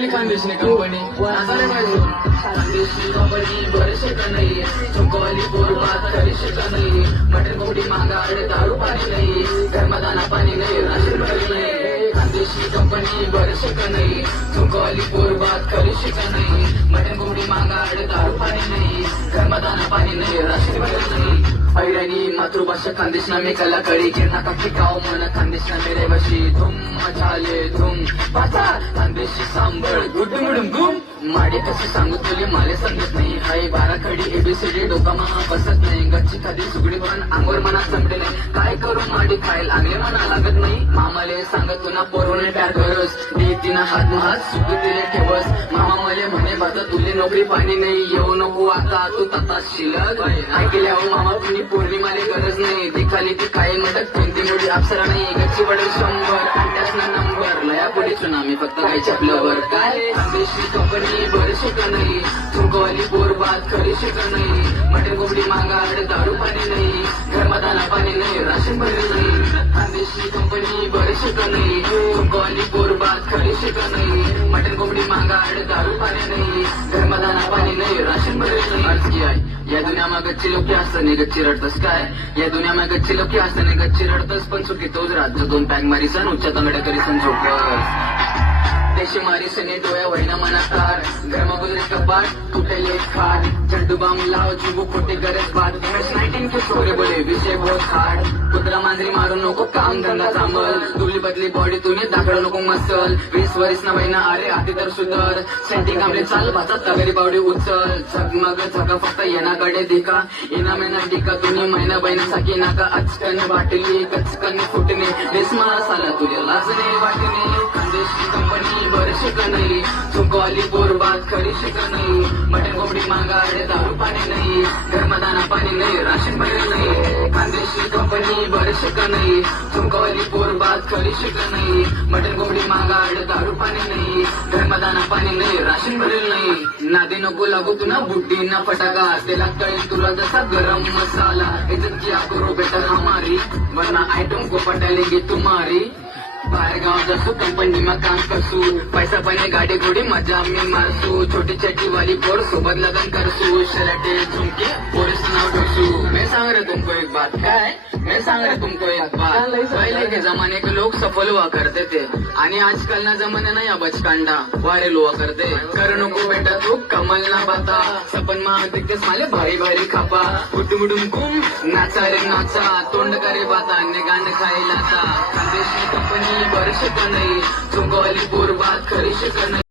आपली खानदेशी कंपनी नाचायला पाहिजे. खानदेशी कंपनी बरेचसे का नाही, चुंकवाली पोरबात करीशे का नाही, मटन कोंबडी मागाड दारू पाणी नाही, धर्मदाना पाणी नाही, राशन भरली नाही. खानदेशी कंपनी बरेचसे का नाही, चुंकवाली पोरबात करीशे का नाही, मटन कोंबडी मागाड दारू पाणी नाही, धर्मदाना पाणी नाही, राशन भरली नाही. ऐरानी मातृभाषा खानदेशना मी कलाकडी गिरणा का ठिकाव मन खानदेशना मेरे वशी धूम मचाले धूम पाचा खानदेशी सांबळ गुडमुडुम गुम माडी कशी सांगू तुले माले समजत नाही. हाय बारा खडी एबीसीडी डोका महा बसत नाही, गच्ची खादी सुगडी पण अंगोर मना चमडे नाही. काय करू माडी खायला लागले मना लागत नाही. मामाले सांगत तुला पोरवणे प्यार करस तिना हात महात सुखी दिले ठेवस. मामा मले म्हणे बाता तुले नोकरी पाणी नाही, येऊ नको आता तू तता शिलक ऐकल्या हो मामा कुणी पौर्णिमाले गरज नाही. दिखाली ती काय मटक कोणती मोठी अप्सरा नाही, गच्ची पडेल 100 अंट्यास ना नंबर लया पुढे चुनामी फक्त काय चपल्यावर. काय खानदेशी कंपनी बरेचसे का नाही, चुंकवाली पोरबात करीशे का नाही, मटन कोंबडी मागाड दारू पाणी नाही, धर्मदाना पाणी नाही, राशन भरले नाही. खानदेशी कंपनी बरेचसे का नाही, चुंकवाली पोरबात करीशे का नाही, मटन कोंबडी मागाड दारू पाणी नाही, धर्मदाना पाणी नाही, राशन भरले नाही. या दुनियामा गच्ची लोक असताना गच्ची रडतस काय, या दुनियामा गच्ची लोक असताना गच्ची रडतस पण चुकी तोच राज्य 2 पॅक मारीसन उच्च तंगड्या करीसन झोपस. देशी मारी सने डोळ्या वहिना मनाकार गरमा गुजरे कपाट कुठे खाट झंडू बाम लाव जुबू खोटे गरज बात. MS-19 के छोरे बोले विषय बहुत हार्ड, कुत्रा मांजरी मारू नको काम धंदा चांबल, दुबली बदली बॉडी तुम्ही दाखड नको मसल. 20 वर्ष ना बहिणा अरे आधी तर सुधर, सेंटी कामले चाल भाचा तगरी बावडी उचल. झगमग झगा फक्त येणाकडे दिका, येना मेना टिका तुम्ही महिना बहिणासाठी नाका. अचकन बाटली कचकन फुटणे रेसमा साला तुझ्या लाजणे वाटणे. खानदेशी कंपनी बरेचसे का नाही, चुंकवाली पोरबात करीशे का नाही, मटन कोंबडी मागाड दारू पाणी नाही, धर्मदाना पाणी नाही, राशन भरले नाही. खानदेशी कंपनी बरेचसे का नाही, चुंकवाली पोरबात करीशे का नाही, मटन कोंबडी मागाड दारू पाणी नाही, धर्मदाना पाणी नाही, राशन भरले नाही. नादी नको लागू तुला बुड्डी ना फटाका, त्याला कळेल तुला जसा गरम मसाला. इज्जत किया करो बेटा हमारी, वरना आयटम को पटालेंगे तुम्हारी. बाहेर गावात जासू कंपनी में काम करसू, पैसा पाणी गाडी घोडी मजा मी मारसू. छोटी छटी वाली पोर सोबत लगन करसू, शर्टे झुमके पोरीस नाव ठोसू. मैं सांग रहा तुमको एक बात, काय मैं सांग रहा तुमको एक बात. पहले के जमाने के लोग सफल हुआ करते थे आणि आजकल ना जमाने ना या बचकांडा वायरल हुआ करते. करू नको बेटा तू कमल ना बाता, सपन मा दिक्कत माले भारी भारी खापा. उडुमुडुम गुम नाचा रे नाचा, तोंड करे बाता ने गाणं खायला. खानदेशी कंपनी बरेचसे का नाही, चुंकवाली पोरबात करीशे का नाही.